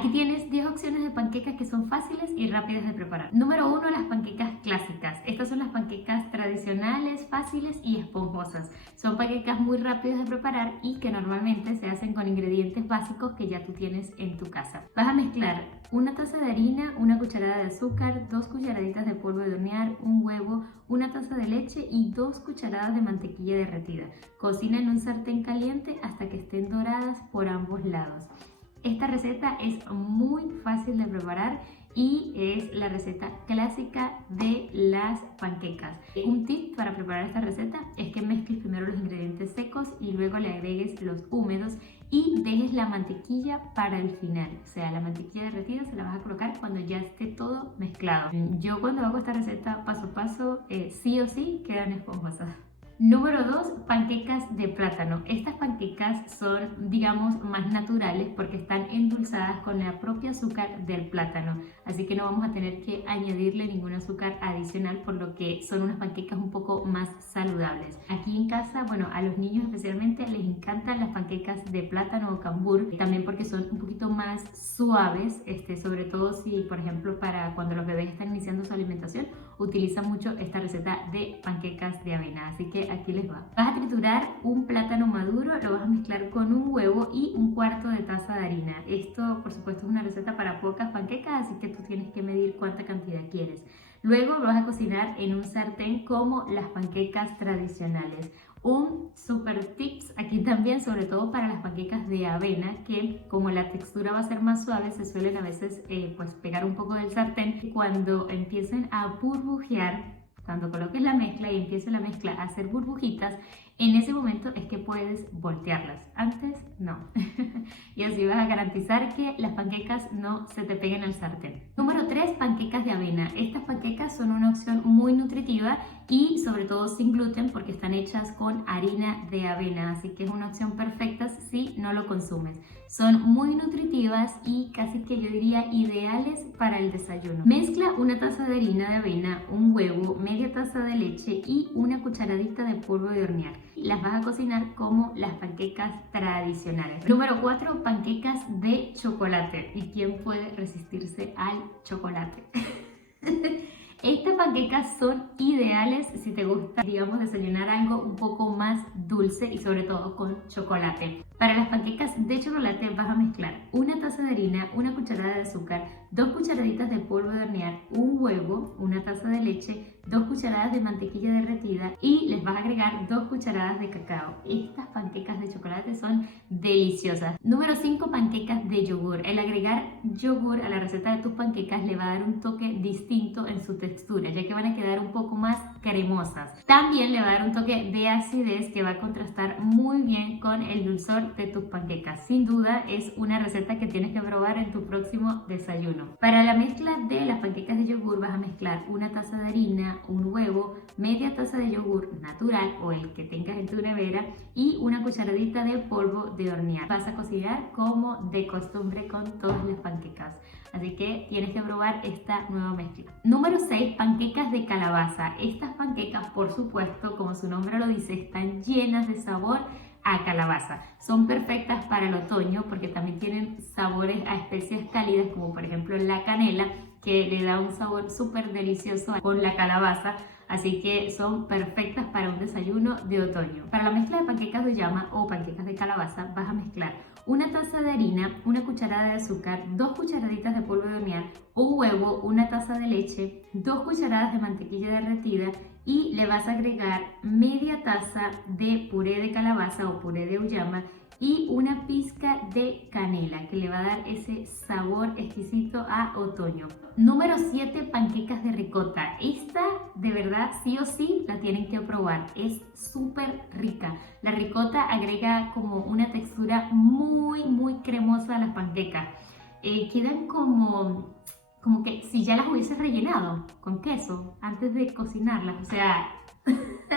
Aquí tienes 10 opciones de panquecas que son fáciles y rápidas de preparar. Número 1, las panquecas clásicas. Estas son las panquecas tradicionales, fáciles y esponjosas. Son panquecas muy rápidas de preparar y que normalmente se hacen con ingredientes básicos que ya tú tienes en tu casa. Vas a mezclar una taza de harina, una cucharada de azúcar, 2 cucharaditas de polvo de hornear, un huevo, una taza de leche y 2 cucharadas de mantequilla derretida. Cocina en un sartén caliente hasta que estén doradas por ambos lados. Esta receta es muy fácil de preparar y es la receta clásica de las panquecas. Un tip para preparar esta receta es que mezcles primero los ingredientes secos y luego le agregues los húmedos y dejes la mantequilla para el final. O sea, la mantequilla derretida se la vas a colocar cuando ya esté todo mezclado. Yo cuando hago esta receta paso a paso, sí o sí quedan esponjosas. Número 2, panquecas de plátano. Estas panquecas son, digamos, más naturales porque están endulzadas con la propia azúcar del plátano. Así que no vamos a tener que añadirle ningún azúcar adicional, por lo que son unas panquecas un poco más saludables. Aquí en casa, bueno, a los niños especialmente les encantan las panquecas de plátano o cambur, también porque son un poquito más suaves, sobre todo si, por ejemplo, para cuando los bebés están iniciando su alimentación, utilizan mucho esta receta de panquecas de avena. Así que aquí les va. Vas a triturar un plátano maduro, lo vas a mezclar con un huevo y un cuarto de taza de harina. Esto, por supuesto, es una receta para pocas panquecas, así que tú tienes que medir cuánta cantidad quieres. Luego lo vas a cocinar en un sartén como las panquecas tradicionales. Un super tips aquí también, sobre todo para las panquecas de avena, que como la textura va a ser más suave, se suelen a veces pues pegar un poco del sartén. Cuando empiecen a burbujear, cuando coloques la mezcla y empiece la mezcla a hacer burbujitas, en ese momento es que puedes voltearlas. Antes no. Y así vas a garantizar que las panquecas no se te peguen al sartén. Número 3, panquecas de avena. Estas panquecas son una opción muy nutritiva y sobre todo sin gluten porque están hechas con harina de avena, así que es una opción perfecta si no lo consumes. Son muy nutritivas y casi que yo diría ideales para el desayuno. Mezcla una taza de harina de avena, un huevo, media taza de leche y una cucharadita de polvo de hornear. Las vas a cocinar como las panquecas tradicionales. Número 4, panquecas de chocolate. ¿Y quién puede resistirse al chocolate? Estas panquecas son ideales si te gusta, digamos, desayunar algo un poco más dulce y sobre todo con chocolate. Para las panquecas de chocolate vas a mezclar una taza de harina, una cucharada de azúcar, 2 cucharaditas de polvo de hornear, un huevo, una taza de leche, 2 cucharadas de mantequilla derretida y les vas a agregar 2 cucharadas de cacao. Estas panquecas de chocolate son deliciosas. Número 5, panquecas de yogur. El agregar yogur a la receta de tus panquecas le va a dar un toque distinto en su textura, ya que van a quedar un poco más cremosas. También le va a dar un toque de acidez que va a contrastar muy bien con el dulzor de tus panquecas. Sin duda es una receta que tienes que probar en tu próximo desayuno. Para la mezcla de las panquecas de yogur vas a mezclar una taza de harina, un huevo, media taza de yogur natural o el que tengas en tu nevera y una cucharadita de polvo de hornear. Vas a cocinar como de costumbre con todas las panquecas. Así que tienes que probar esta nueva mezcla. Número 6, panquecas de calabaza. Estas panquecas, por supuesto, como su nombre lo dice, están llenas de sabor a calabaza. Son perfectas para el otoño porque también tienen sabores a especias cálidas como por ejemplo la canela, que le da un sabor súper delicioso con la calabaza. Así que son perfectas para un desayuno de otoño. Para la mezcla de panquecas de llama o panquecas de calabaza vas a mezclar una taza de harina, una cucharada de azúcar, 2 cucharaditas de polvo de hornear, un huevo, una taza de leche, 2 cucharadas de mantequilla derretida y le vas a agregar media taza de puré de calabaza o puré de auyama y una pizca de canela que le va a dar ese sabor exquisito a otoño. Número 7, panquecas de ricota. Esta de verdad sí o sí la tienen que probar, es súper rica. La ricota agrega como una textura muy cremosa a las panquecas. Quedan como que si ya las hubieses rellenado con queso antes de cocinarlas, o sea,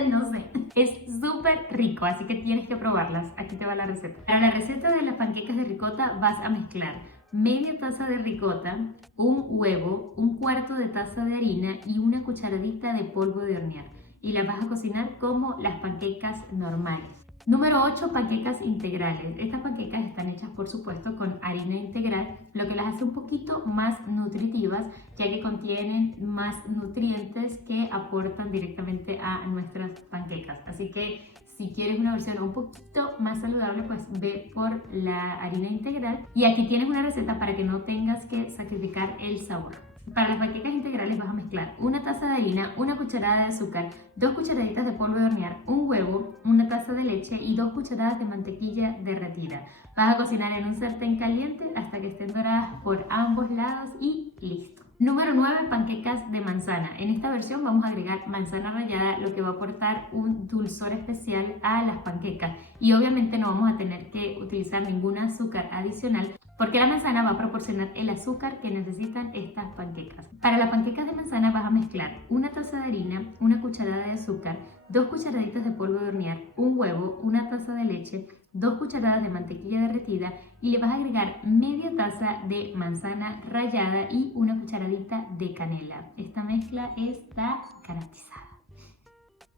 no sé, es súper rico, así que tienes que probarlas. Aquí te va la receta. Para la receta de las panquecas de ricota vas a mezclar media taza de ricota, un huevo, un cuarto de taza de harina y una cucharadita de polvo de hornear. Y las vas a cocinar como las panquecas normales. Número 8, panquecas integrales. Estas panquecas están hechas, por supuesto, con harina integral, lo que las hace un poquito más nutritivas, ya que contienen más nutrientes que aportan directamente a nuestras panquecas. Así que si quieres una versión un poquito más saludable, pues ve por la harina integral. Y aquí tienes una receta para que no tengas que sacrificar el sabor. Para las panquecas integrales vas a mezclar una taza de harina, una cucharada de azúcar, 2 cucharaditas de polvo de hornear, un huevo, una taza de leche y 2 cucharadas de mantequilla derretida. Vas a cocinar en un sartén caliente hasta que estén doradas por ambos lados y listo. Número 9, panquecas de manzana. En esta versión vamos a agregar manzana rallada, lo que va a aportar un dulzor especial a las panquecas. Y obviamente no vamos a tener que utilizar ningún azúcar adicional, porque la manzana va a proporcionar el azúcar que necesitan estas panquecas. Para las panquecas de manzana vas a mezclar una taza de harina, una cucharada de azúcar, 2 cucharaditas de polvo de hornear, un huevo, una taza de leche, 2 cucharadas de mantequilla derretida y le vas a agregar media taza de manzana rallada y una cucharadita de canela. Esta mezcla está garantizada.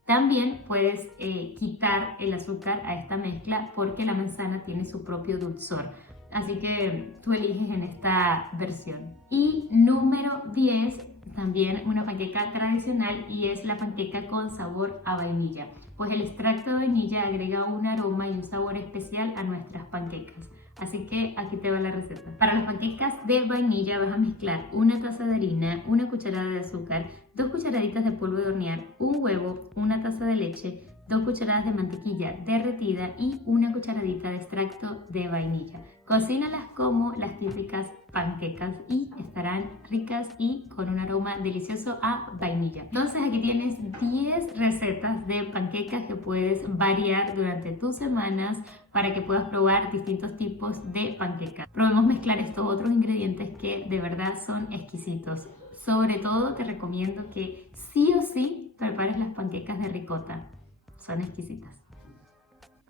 También puedes quitar el azúcar a esta mezcla porque la manzana tiene su propio dulzor. Así que tú eliges en esta versión. Y número 10, también una panqueca tradicional, y es la panqueca con sabor a vainilla. Pues el extracto de vainilla agrega un aroma y un sabor especial a nuestras panquecas. Así que aquí te va la receta. Para las panquecas de vainilla vas a mezclar una taza de harina, una cucharada de azúcar, 2 cucharaditas de polvo de hornear, un huevo, una taza de leche, 2 cucharadas de mantequilla derretida y una cucharadita de extracto de vainilla. Cocínalas como las típicas panquecas y estarán ricas y con un aroma delicioso a vainilla. Entonces aquí tienes 10 recetas de panquecas que puedes variar durante tus semanas para que puedas probar distintos tipos de panquecas. Probemos mezclar estos otros ingredientes que de verdad son exquisitos. Sobre todo te recomiendo que sí o sí prepares las panquecas de ricota. Son exquisitas.